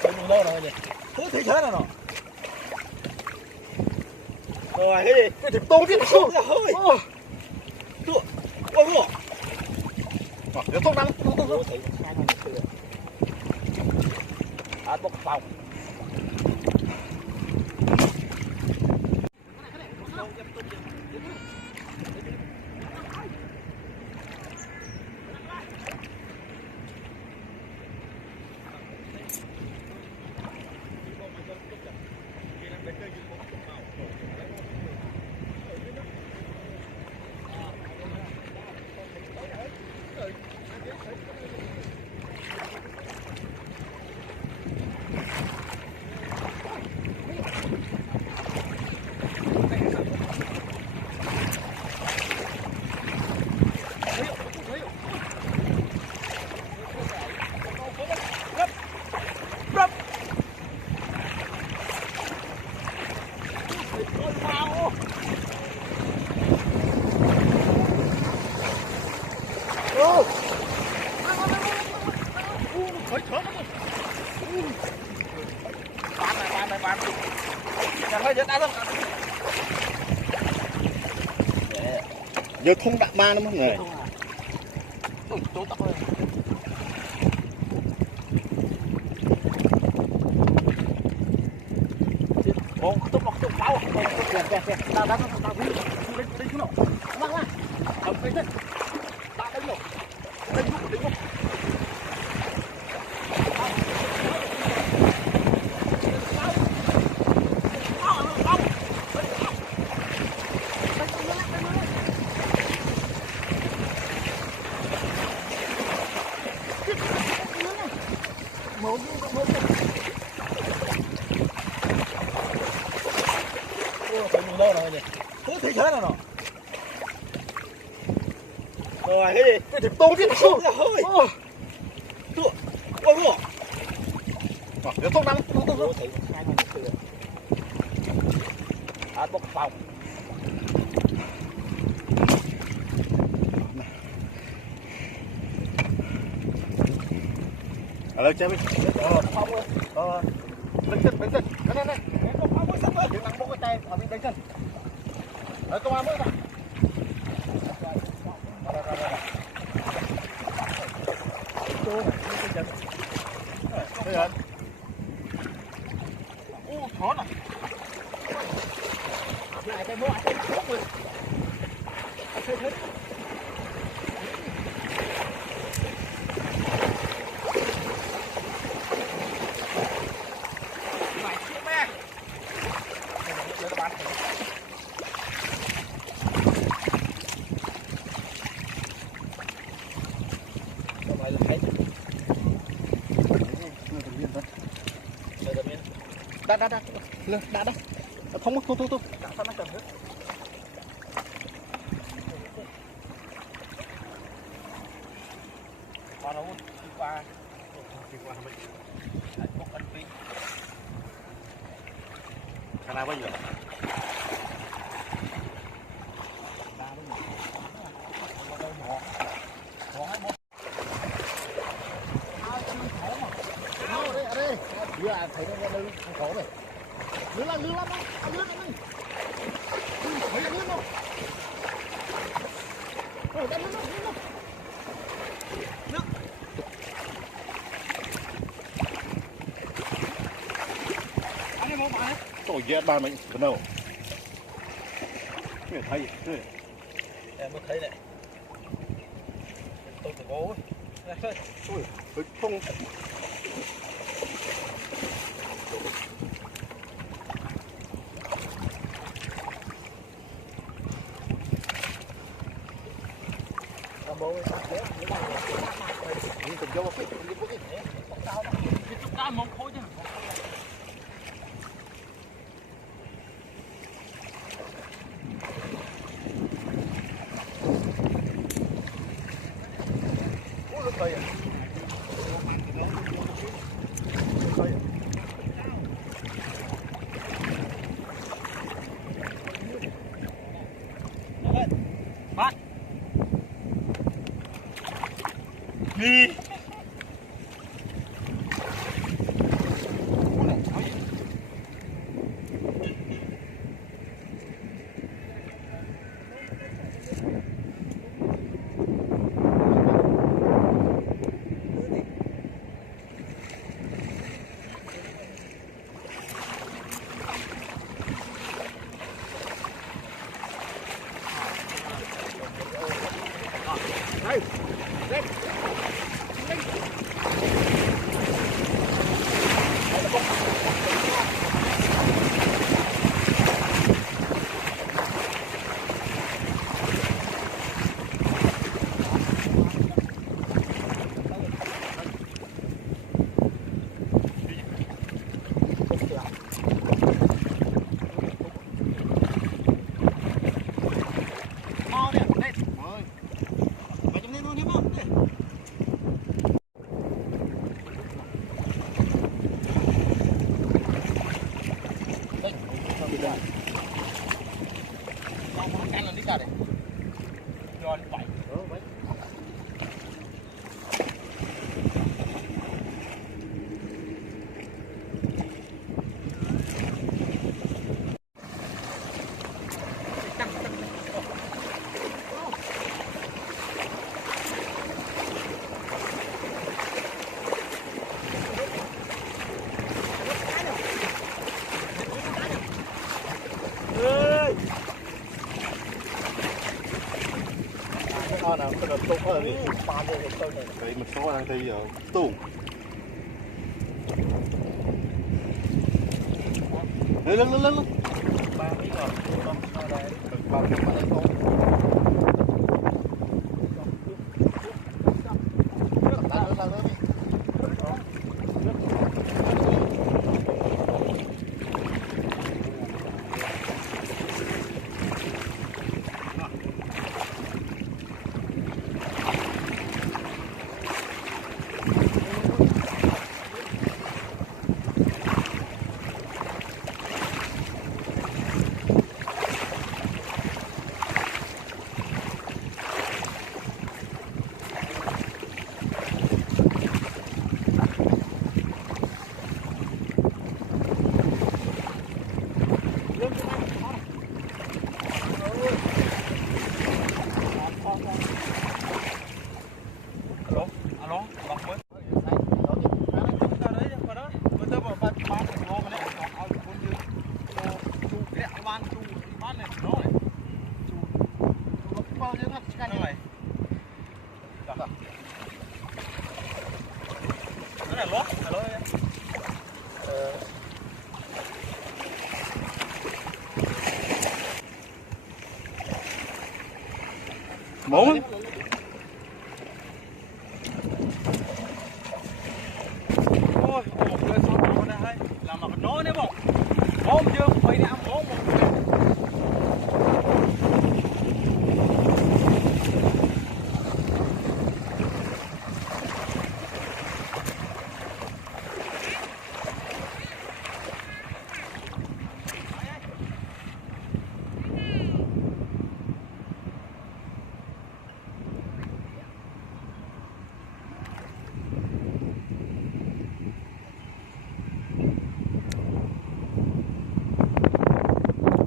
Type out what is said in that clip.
Phải dùng lâu rồi nhỉ? Thứ thế chết rồi nó. Rồi cái gì? Cái thịt tôm chứ không ra hơi. Tua. Ôi ôi. Nó không nắng, không. Thấy sai nó chưa. Bốc phòng. Bán hơi chết đã luôn. Giờ không đặt ma nữa mọi người. Chỗ tóc lên. Ồ, tóc báo. Kìa. Đá lên xuống nào. Mang. Cầm cái chân. Đá đánh rồi. Đánh luôn. Phải dùng lâu rồi nhỉ? Thứ thế chết rồi nó. Rồi cái gì? Cái thịt tôm chứ không ra hơi. Tua. Ôi ôi. Nó không nắng, không. Thấy sai nó chưa. Bốc phòng. Ở đây chơi đi. Phong ơi. Đánh chân. Này. Có phong mới sắp rồi. Đừng nắng bốc cái tay, ở bên đánh chân. Đấy, công an mới vào. Đây rồi. Khó này. Lại tay mua tay bốc rồi. Thế. Đã. Không. Cả sao nó cần hết. Qua đâu? Đi qua mình. Lại bốc ăn pin. Cái nào bây giờ? Thấy nó lên khó này. Lướt lắm đó. Lướt này. Thấy lướt không? Rồi lướt. Nước. Anh em mau bán. Tội ghét ban mình bắt đầu. Người thấy. Em mới thấy này. Tôi phải cố. Ôi, không. Bố ơi, mình vô cái cao một khối chứ. Ôi trời ơi. Bắt. đi. Đây, lên, lên. Mau nè, lên. Rồi. Mày chấm lên luôn nhé không? Không ăn lần đi cả đấy. Rồi đi bảy. Vậy. Nào, cái đợt tốt hơn đi. Cái một số đang thấy ở tủ. Lên lên lên lên. Ba mấy rồi. Ba cái mặt này không. Nó là lót.